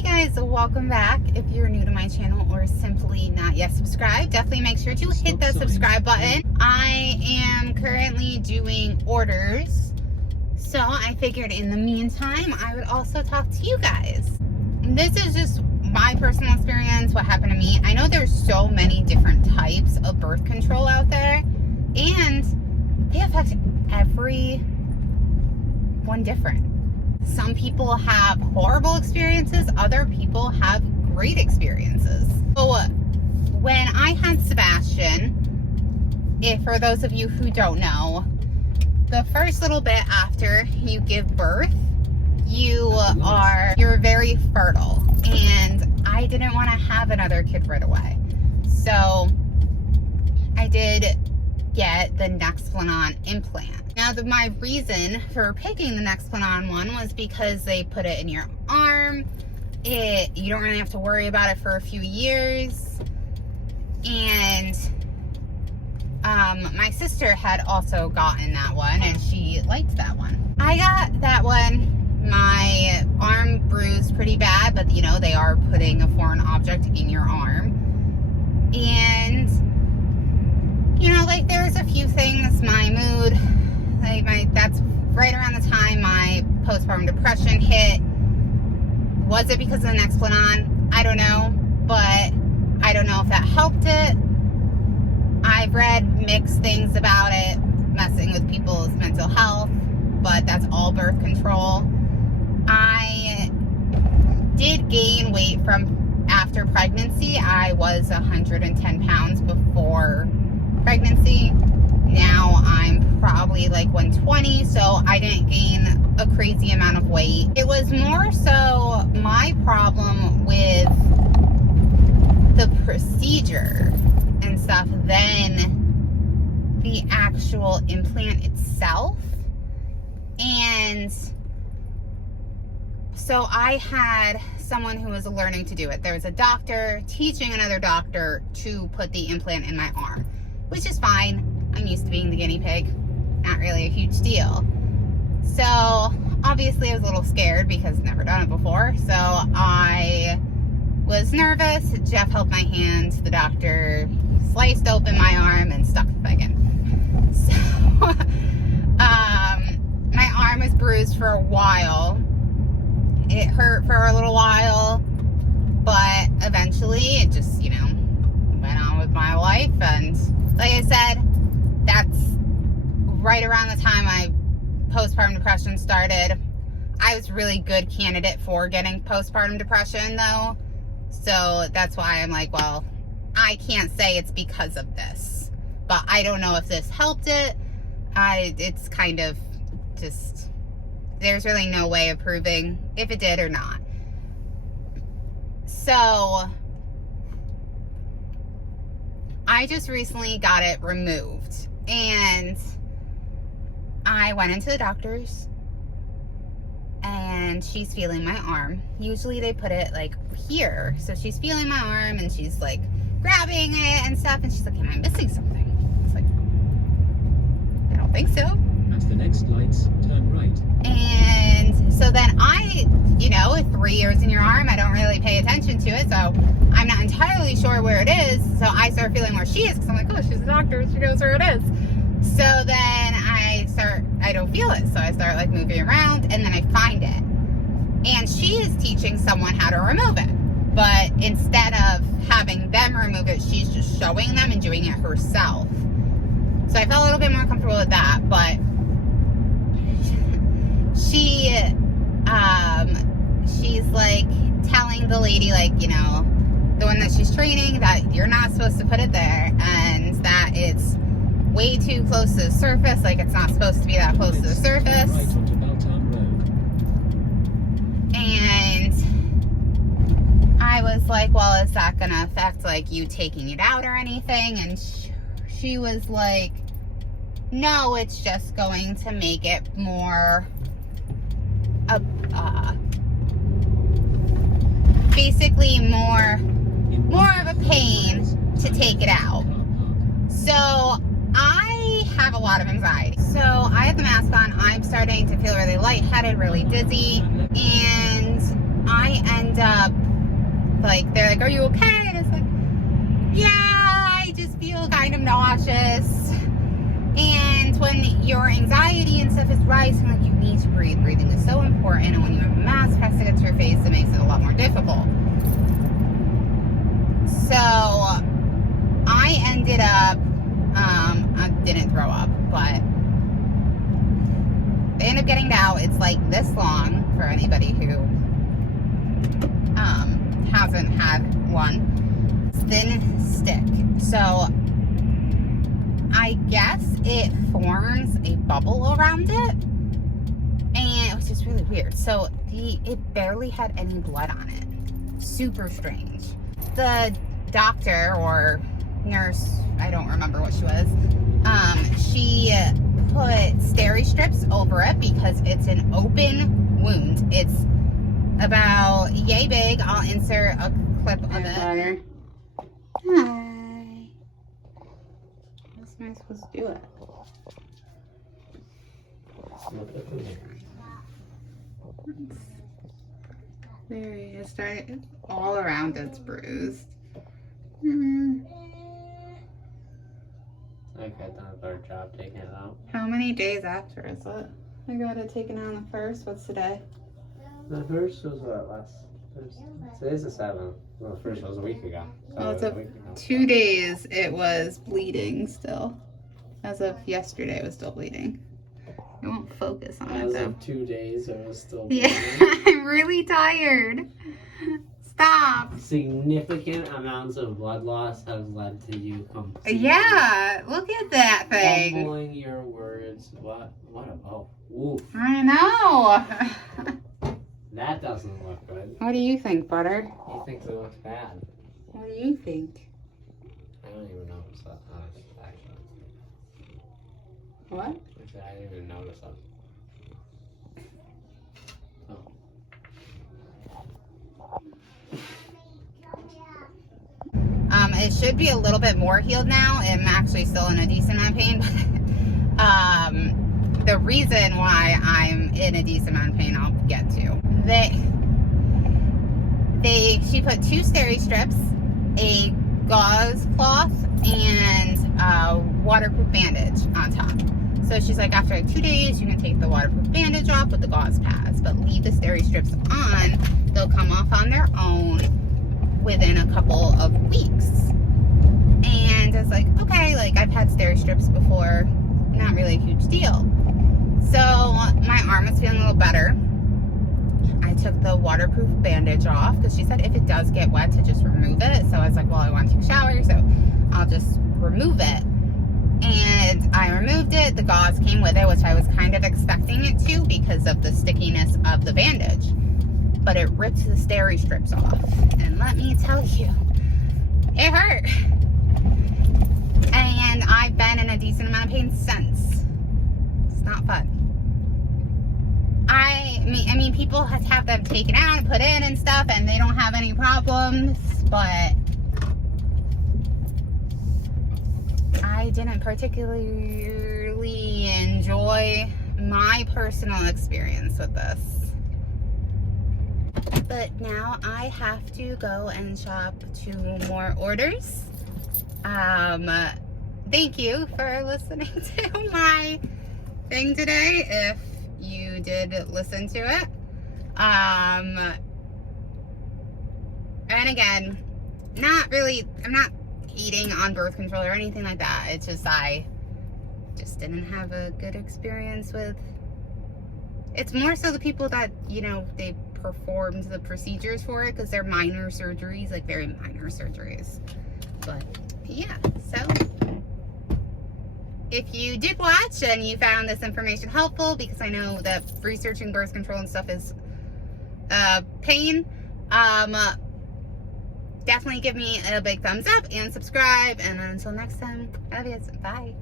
Hey guys, welcome back. If you're new to my channel or simply not yet subscribed, definitely make sure to hit that subscribe button. I am currently doing orders, so I figured in the meantime I would also talk to you guys. This is just my personal experience, what happened to me. I know there's so many different types of birth control out there, and they affect everyone different. Some people have horrible experiences, other people have great experiences. So when I had Sebastian, for those of you who don't know, the first little bit after you give birth, you're very fertile, and I didn't want to have another kid right away. So I did get the Nexplanon implant. Now, my reason for picking the Nexplanon one was because they put it in your arm. You don't really have to worry about it for a few years. And my sister had also gotten that one, and she liked that one. I got that one. My arm bruised pretty bad, but you know, they are putting a foreign object in your arm. And you know, like, there's a few things, my mood, that's right around the time my postpartum depression hit. Was it because of the Nexplanon? I don't know, but I don't know if that helped it. I've read mixed things about it, messing with people's mental health, but that's all birth control. I did gain weight from after pregnancy. I was 110 pounds before pregnancy. Now I'm probably like 120, so I didn't gain a crazy amount of weight. It was more so my problem with the procedure and stuff than the actual implant itself. And so I had someone who was learning to do it. There was a doctor teaching another doctor to put the implant in my arm, which is fine. I'm used to being the guinea pig. Not really a huge deal. So obviously I was a little scared because I've never done it before. So I was nervous. Jeff held my hand. The doctor sliced open my arm and stuck the thing in. So my arm was bruised for a while. It hurt for a little while, but eventually it just, you know, went on with my life. And like I said, that's right around the time my postpartum depression started. I was a really good candidate for getting postpartum depression though. So that's why I'm like, well, I can't say it's because of this, but I don't know if this helped it. It's kind of just, there's really no way of proving if it did or not. So I just recently got it removed, and I went into the doctor's, and she's feeling my arm. Usually they put it like here, so she's feeling my arm and she's like grabbing it and stuff, and she's like, am I missing something? It's like, I don't think so. At the next lights, turn right. And so then you know, with 3 years in your arm, I don't really pay attention to it, so I'm not entirely sure where it is. So I start feeling where she is, because I'm like, oh, she's a doctor, she knows where it is. So then I don't feel it, so I start like moving around, and then I find it. And she is teaching someone how to remove it, but instead of having them remove it, she's just showing them and doing it herself. So I felt a little bit more comfortable with that, but she's like telling the lady, like, you know, the one that she's training, that you're not supposed to put it there, and that it's way too close to the surface, like it's not supposed to be that close to the surface. And I was like, well, is that gonna affect like you taking it out or anything? And she was like, no, it's just going to make it more basically more of a pain to take it out. So I have a lot of anxiety. So I have the mask on. I'm starting to feel really lightheaded, really dizzy, and I I end up, like, they're like, are you okay? And it's like, yeah, I just feel kind of nauseous. And when your anxiety and stuff is rising, like, you need to breathe. Breathing is so important, and when you have a mask pressed against your face, it makes it a lot more difficult. So I ended up, I didn't throw up, but they end up getting it out. It's like this long for anybody who hasn't had one. It's thin stick. So I guess it forms a bubble around it, and it was just really weird. So it barely had any blood on it. Super strange. The doctor or nurse, I don't remember what she was, she put steri strips over it because it's an open wound. It's about yay big. I'll insert a clip of it. Hi. How am I supposed to do it? There he is. Started all around. It's bruised. I've done a better job taking it out. How many days after is it? I got it taken out on the 1st. What's today? The first was what, last Thursday? Today's the 7th. Well, the first was a week ago. So Well, it's it was a week ago. 2 days it was bleeding still. As of yesterday, it was still bleeding. I won't focus on it As though. of 2 days, it was still Yeah, bleeding. I'm really tired. Stop. Significant amounts of blood loss have led to you completely Yeah, look at that thing. fumbling your words. What oof. I know. That doesn't look good. What do you think, Butter? He thinks it looks bad. What do you think? I don't even notice that. Actually. What? I didn't even notice that. It should be a little bit more healed now. I'm actually still in a decent amount of pain, but the reason why I'm in a decent amount of pain, I'll get to. She put 2 steri strips, a gauze cloth, and a waterproof bandage on top. So she's like, after 2 days, you can take the waterproof bandage off with the gauze pads, but leave the steri strips on. They'll come off on their own within a couple of weeks. And I was like, okay, like, I've had steri strips before, not really a huge deal. So my arm is feeling a little better. I took the waterproof bandage off because she said if it does get wet to just remove it. So I was like, well, I want to take a shower, so I'll just remove it. And I removed it. The gauze came with it, which I was kind of expecting it to because of the stickiness of the bandage. But it ripped the steri strips off. And let me tell you, it hurt. And I've been in a decent amount of pain since. It's not fun. I mean, people have them taken out and put in and stuff, and they don't have any problems, but I didn't particularly enjoy my personal experience with this. But now I have to go and shop 2 more orders. Thank you for listening to my thing today, if you did listen to it. And again, I'm not hating on birth control or anything like that. It's just I just didn't have a good experience with. It's more so the people that, you know, they performed the procedures for it, because they're minor surgeries, like very minor surgeries. But yeah, so if you did watch and you found this information helpful, because I know that researching birth control and stuff is pain, definitely give me a big thumbs up and subscribe. And until next time, love you. Bye.